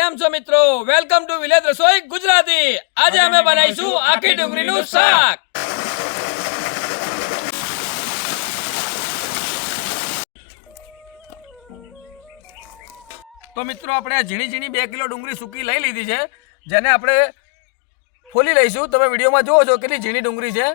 કેમ છો મિત્રો? વેલકમ ટુ વિલેજ રસોઈ ગુજરાતી આજે અમે બનાવીશું આખી ડુંગળીનું શાક. તો મિત્રો આપણે આ ઝીણી ઝીણી બે કિલો ડુંગળી સૂકી લઈ લીધી છે જેને આપણે ફોલી લઈશું. તમે વિડીયોમાં જુઓ છો કેટલી ઝીણી ડુંગળી છે.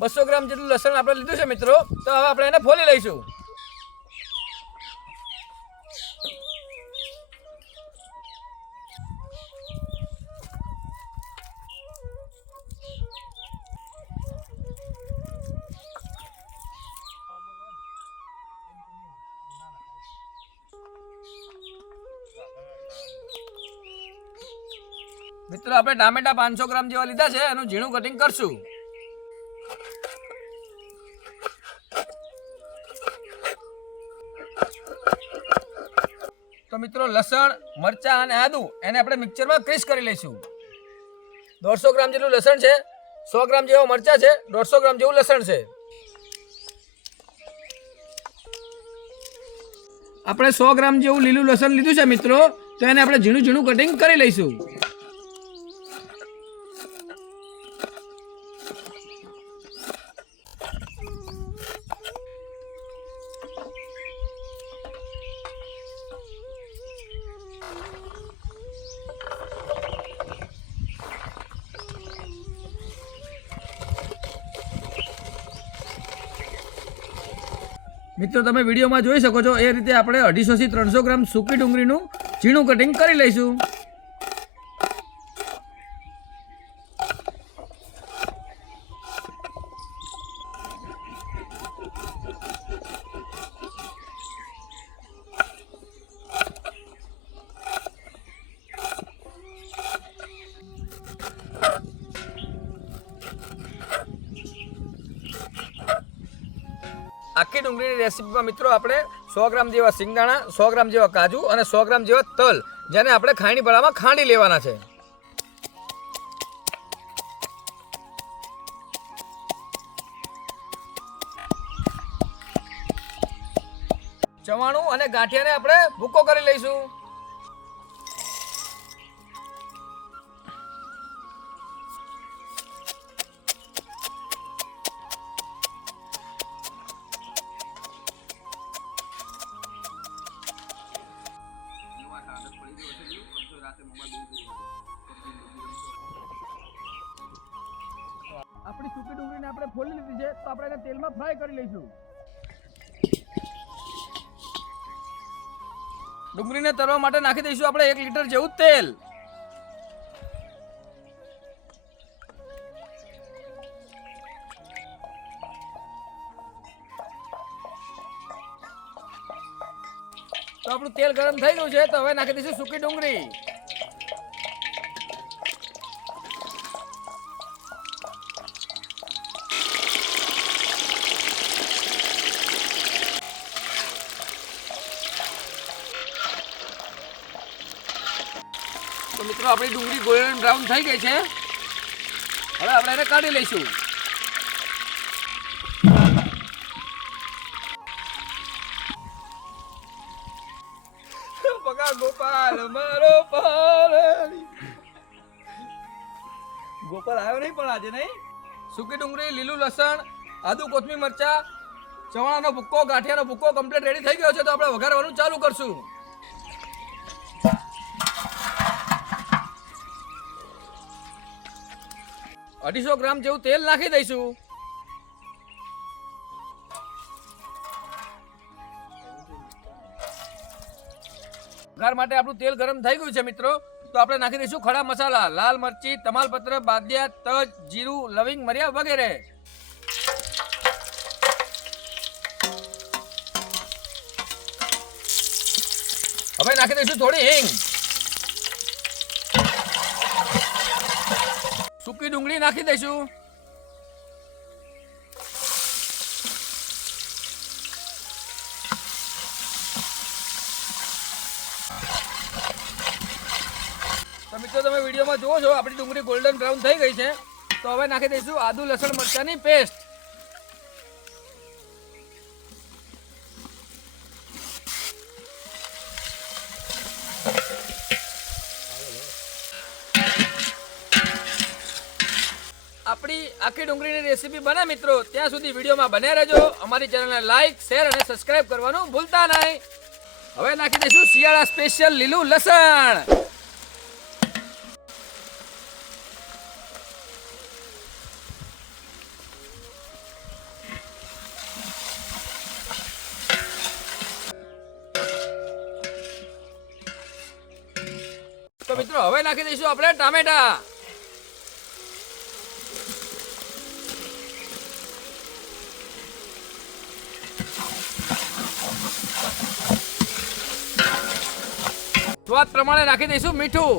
બસો ગ્રામ જેટલું લસણ આપણે લીધું છે મિત્રો, તો હવે આપણે એને ફોલી લઈશું. મિત્રો, આપણે ટામેટા પાંચસો ગ્રામ જેવા લીધા છે, એનું ઝીણું કટિંગ કરશું. તો મિત્રો લસણ, મરચાં અને આદુ એને આપણે મિક્સરમાં ક્રિશ કરી લઈશું. દોઢસો ગ્રામ જેટલું લસણ છે, સો ગ્રામ જેવા મરચાં છે, દોઢસો ગ્રામ જેવું લસણ છે. આપણે સો ગ્રામ જેવું લીલું લસણ લીધું છે મિત્રો, તો એને આપણે ઝીણું ઝીણું કટિંગ કરી લઈશું. મિત્રો, તમે વિડીયોમાં જોઈ શકો છો, એ રીતે આપણે અઢીસોથી ત્રણસો ગ્રામ સૂકી ડુંગળીનું ઝીણું કટિંગ કરી લઈશું. ડુંગળીની રેસીપીમાં મિત્રો આપણે સો ગ્રામ જેવા સિંગદાણા, સો ગ્રામ જેવા કાજુ અને સો ગ્રામ જેવા તલ, જેને આપણે ખાણી પડામાં ખાંડી લેવાના છે. ચવાણું અને ગાંઠિયાને આપણે ભૂકો કરી લઈશું. આપણી ફોલી લીધી છે, તો આપણે એને તેલમાં ફ્રાય કરી લઈશું. ડુંગળીને તરવા માટે નાખી દઈશું આપણે એક લીટર જેવું તેલ. તો આપણું તેલ ગરમ થઈ ગયું છે, તો હવે નાખી દઈશું સૂકી ડુંગળી. તો મિત્રો, આપણી ડુંગળી ગોલ્ડન બ્રાઉન થઈ ગઈ છે. હવે આપણે એને કાઢી લઈશું. ગોપાલ, મારો ગોપાલ આવ્યો નહીં પણ આજે નહીં? સૂકી ડુંગળી, લીલું લસણ, આદુ કોથમી મરચા, ચવાણાનો ભૂક્કો, ગાંઠિયાનો ભૂક્કો કમ્પ્લીટ રેડી થઈ ગયો છે, તો આપણે વઘારવાનું ચાલુ કરશું. અઢીસો ગ્રામ જેવું તેલ નાખી દઈશું. વઘાર માટે આપણું તેલ ગરમ થઈ ગયું છે મિત્રો. તો આપણે નાખી દઈશું ખડા મસાલા, લાલ મરચી, તમાલપત્ર, બાદિયા, તજ, જીરું, લવિંગ, મરિયા વગેરે. હવે નાખી દઈશું થોડી હિંગ. થોડી ડુંગળી નાખી દઈશું. તો મિત્રો, તમે વિડીયોમાં જુઓ છો, આપણી ડુંગળી ગોલ્ડન બ્રાઉન થઈ ગઈ છે. તો હવે નાખી દઈશું આદુ લસણ મરચાંની પેસ્ટ આખી ડુંગળીની રેસીપી બને મિત્રો. ત્યાં સુધી વિડીયોમાં બને રહેજો. અમારી ચેનલને લાઈક શેર અને સબસ્ક્રાઇબ કરવાનું ભૂલતા નહીં. હવે નાખી દઈશું શિયાળા સ્પેશિયલ લીલું લસણ. તો મિત્રો, હવે નાખી દઈશું આપણે ટામેટા. સ્વાદ પ્રમાણે નાખી દઈશું મીઠું.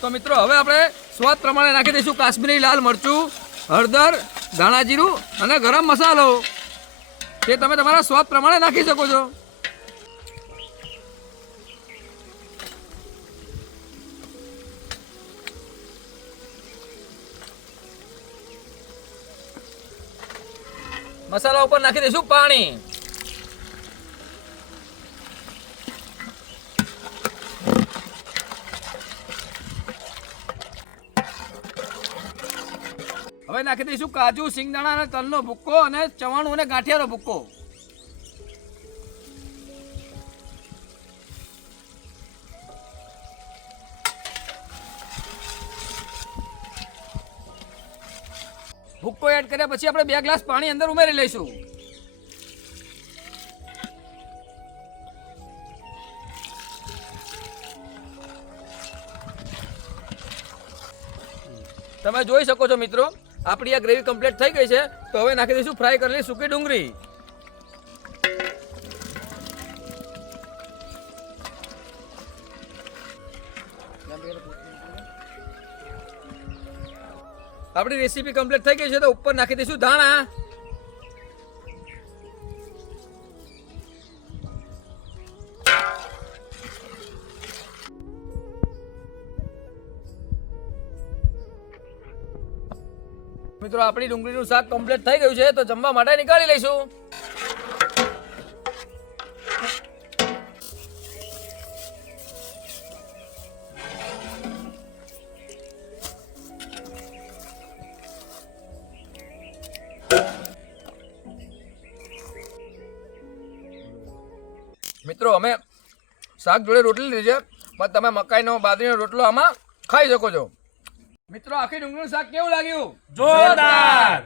તો મિત્રો, હવે આપણે સ્વાદ પ્રમાણે નાખી દઈશું કાશ્મીરી લાલ મરચું, હળદર, ધાણા જીરું અને ગરમ મસાલો. તે તમે તમારા સ્વાદ પ્રમાણે નાખી શકો છો. મસાલા ઉપર નાખી દઈશું પાણી. હવે નાખી દઈશું કાજુ, સિંગદાણા અને તલનો ભૂક્કો અને ચવાણું અને ગાંઠિયાનો ભૂક્કો. ભૂક્કો એડ કર્યા પછી આપણે બે ગ્લાસ પાણી અંદર ઉમેરી લઈશું. તમે જોઈ શકો છો મિત્રો, આપણી આ ગ્રેવી કમ્પ્લીટ થઈ ગઈ છે, તો હવે નાખી દઈશું ફ્રાય કરેલી સૂકી ડુંગળી. આપણી રેસીપી કમ્પ્લીટ થઈ ગઈ છે તો ઉપર નાખી દઈશું ધાણા. મિત્રો, આપણી ડુંગળીનું શાક કમ્પ્લીટ થઈ ગયું છે તો જમવા માટે નીકાળી લઈશું. મિત્રો, અમે શાક જોડે રોટલી લીધી છે, પણ તમે મકાઈનો, બાજરીનો રોટલો આમાં ખાઈ શકો છો. મિત્રો, આખી ડુંગળીનું શાક કેવું લાગ્યું? જોરદાર!